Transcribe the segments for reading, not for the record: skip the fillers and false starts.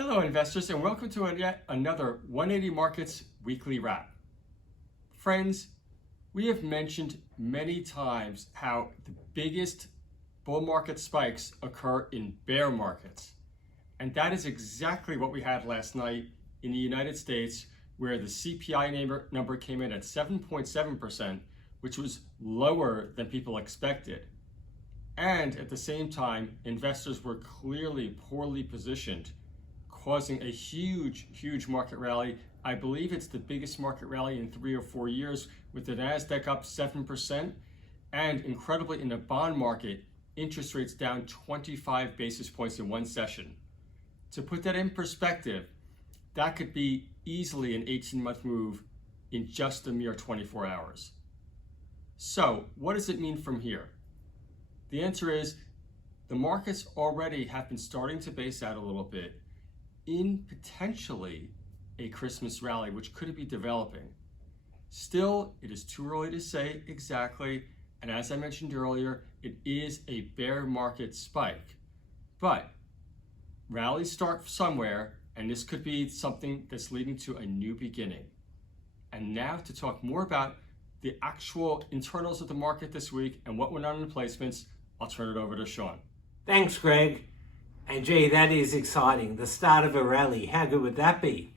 Hello investors and welcome to yet another 180 Markets weekly wrap. Friends, we have mentioned many times how the biggest bull market spikes occur in bear markets. And that is exactly what we had last night in the United States, where the CPI number came in at 7.7%, which was lower than people expected. And at the same time, investors were clearly poorly positioned, causing a huge market rally. I believe it's the biggest market rally in 3 or 4 years, with the NASDAQ up 7%, and incredibly in the bond market, interest rates down 25 basis points in one session. To put that in perspective, that could be easily an 18-month move in just a mere 24 hours. So what does it mean from here? The answer is the markets already have been starting to base out a little bit in potentially a Christmas rally, which could be developing. Still, it is too early to say exactly, and as I mentioned earlier, it is a bear market spike. But rallies start somewhere, and this could be something that's leading to a new beginning. And now to talk more about the actual internals of the market this week and what went on in the placements, I'll turn it over to Sean. Thanks, Greg. And gee, that is exciting. The start of a rally. How good would that be?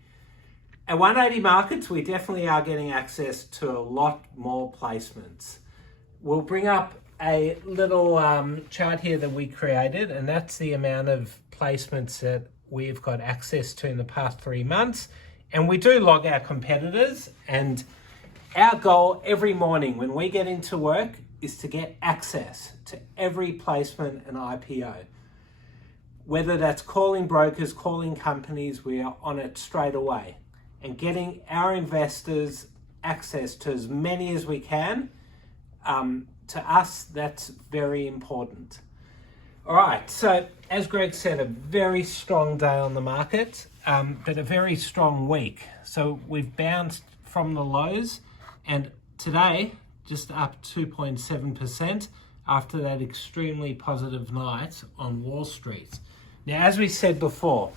At 180 Markets, we definitely are getting access to a lot more placements. We'll bring up a little chart here that we created, and that's the amount of placements that we've got access to in the past 3 months. And we do log our competitors, and our goal every morning when we get into work is to get access to every placement and IPO. Whether that's calling brokers, calling companies, we are on it straight away. And getting our investors access to as many as we can, to us, that's very important. All right, so as Greg said, a very strong day on the market, but a very strong week. So we've bounced from the lows, and today, just up 2.7% after that extremely positive night on Wall Street. Now, as we said before,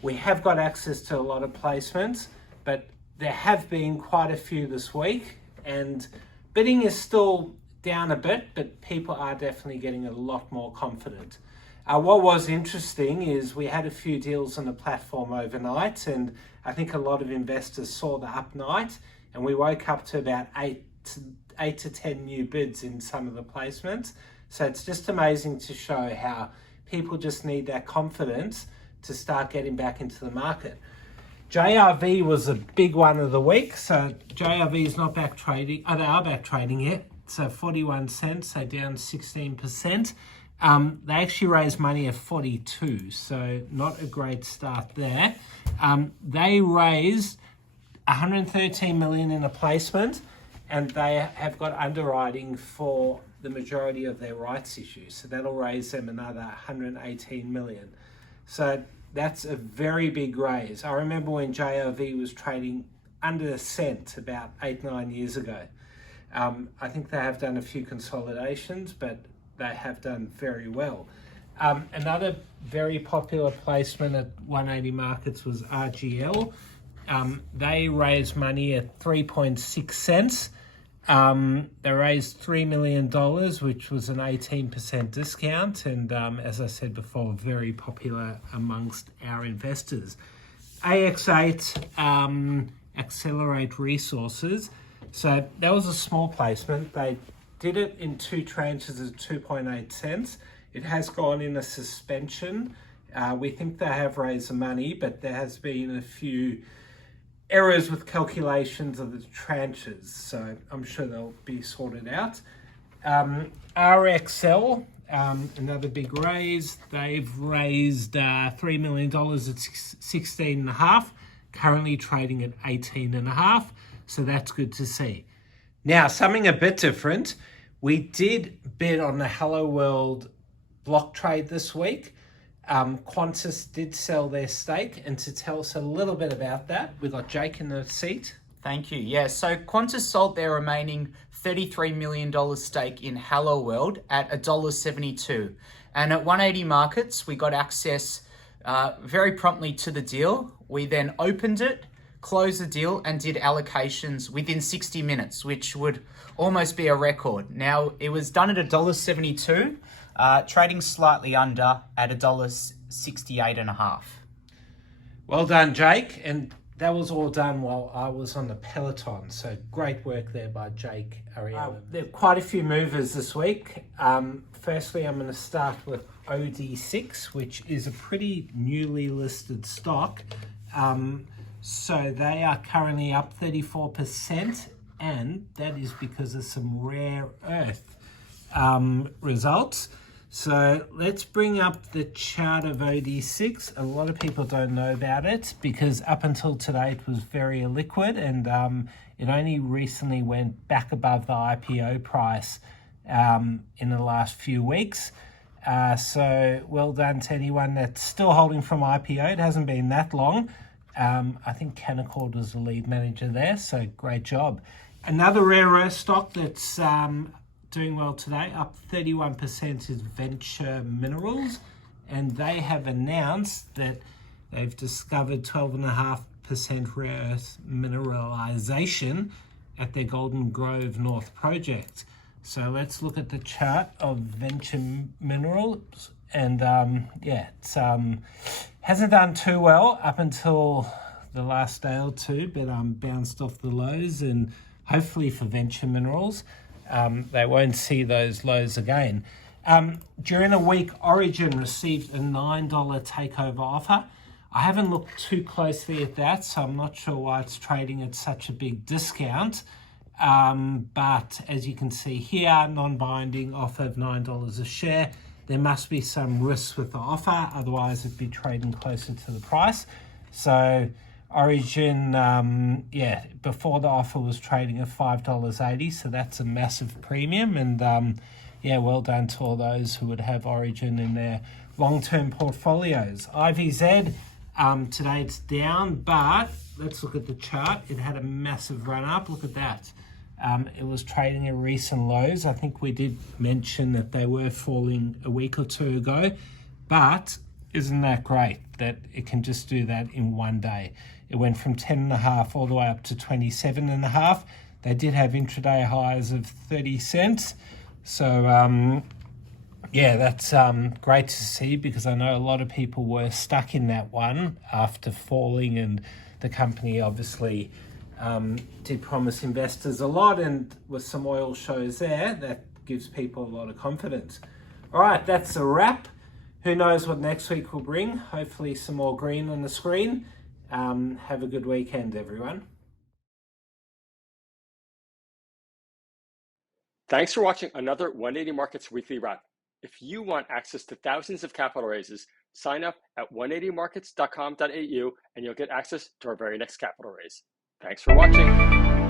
we have got access to a lot of placements, but there have been quite a few this week, and bidding is still down a bit, but people are definitely getting a lot more confident. What was interesting is we had a few deals on the platform overnight, and I think a lot of investors saw the up night, and we woke up to about 8 to 10 new bids in some of the placements. So it's just amazing to show how people just need that confidence to start getting back into the market. JRV was a big one of the week. So JRV is not back trading. They are back trading yet. So 41 cents, so down 16%. They actually raised money at 42, so not a great start there. They raised 113 million in a placement, and they have got underwriting for the majority of their rights issues. So that'll raise them another 118 million. So that's a very big raise. I remember when JRV was trading under a cent about 8-9 years ago. I think they have done a few consolidations, but they have done very well. Another very popular placement at 180 Markets was RGL. They raised money at 3.6 cents. They raised $3 million, which was an 18% discount, and as I said before, very popular amongst our investors. AX8, Accelerate Resources. So that was a small placement. They did it in 2 tranches of 2.8 cents. It has gone in a suspension. We think they have raised the money, but there has been a few errors with calculations of the tranches, so I'm sure they'll be sorted out. RXL, another big raise. They've raised $3 million at 16.5, currently trading at 18.5, so that's good to see. Now, something a bit different. We did bid on the Hello World block trade this week. Qantas did sell their stake, and to tell us a little bit about that, we've got Jake in the seat. Thank you. Yeah, so Qantas sold their remaining $33 million stake in Hello World at $1.72. And at 180 Markets, we got access very promptly to the deal. We then opened it, closed the deal, and did allocations within 60 minutes, which would almost be a record. Now, it was done at $1.72, trading slightly under at $1.68.5. Well done, Jake. And that was all done while I was on the Peloton. So great work there by Jake Ariel. There are quite a few movers this week. Firstly, I'm going to start with OD6, which is a pretty newly listed stock. So they are currently up 34%, and that is because of some rare earth results. So let's bring up the chart of OD6. A lot of people don't know about it because up until today it was very illiquid, and it only recently went back above the IPO price in the last few weeks. So well done to anyone that's still holding from IPO. It hasn't been that long. I think Canaccord was the lead manager there, so great job. Another rare earth stock that's doing well today, up 31%, is Venture Minerals, and they have announced that they've discovered 12.5% rare earth mineralization at their Golden Grove North project. So let's look at the chart of Venture Minerals, and yeah, it's hasn't done too well up until the last day or two, but bounced off the lows, and hopefully for Venture Minerals, they won't see those lows again. During the week, Origin received a $9 takeover offer. I haven't looked too closely at that, so I'm not sure why it's trading at such a big discount. But as you can see here, non-binding offer of $9 a share. There must be some risk with the offer, otherwise it'd be trading closer to the price. So Origin, before the offer was trading at $5.80, so that's a massive premium. And well done to all those who would have Origin in their long-term portfolios. IVZ, today it's down, but let's look at the chart. It had a massive run up. Look at that. It was trading at recent lows. I think we did mention that they were falling a week or two ago, but isn't that great that it can just do that in one day? It went from 10.5 all the way up to 27.5. They did have intraday highs of 30 cents. So that's great to see, because I know a lot of people were stuck in that one after falling, and the company obviously did promise investors a lot, and with some oil shows there, that gives people a lot of confidence. All right, that's a wrap. Who knows what next week will bring? Hopefully some more green on the screen. Have a good weekend, everyone. Thanks for watching another 180 Markets Weekly Wrap. If you want access to thousands of capital raises, sign up at 180markets.com.au and you'll get access to our very next capital raise. Thanks for watching.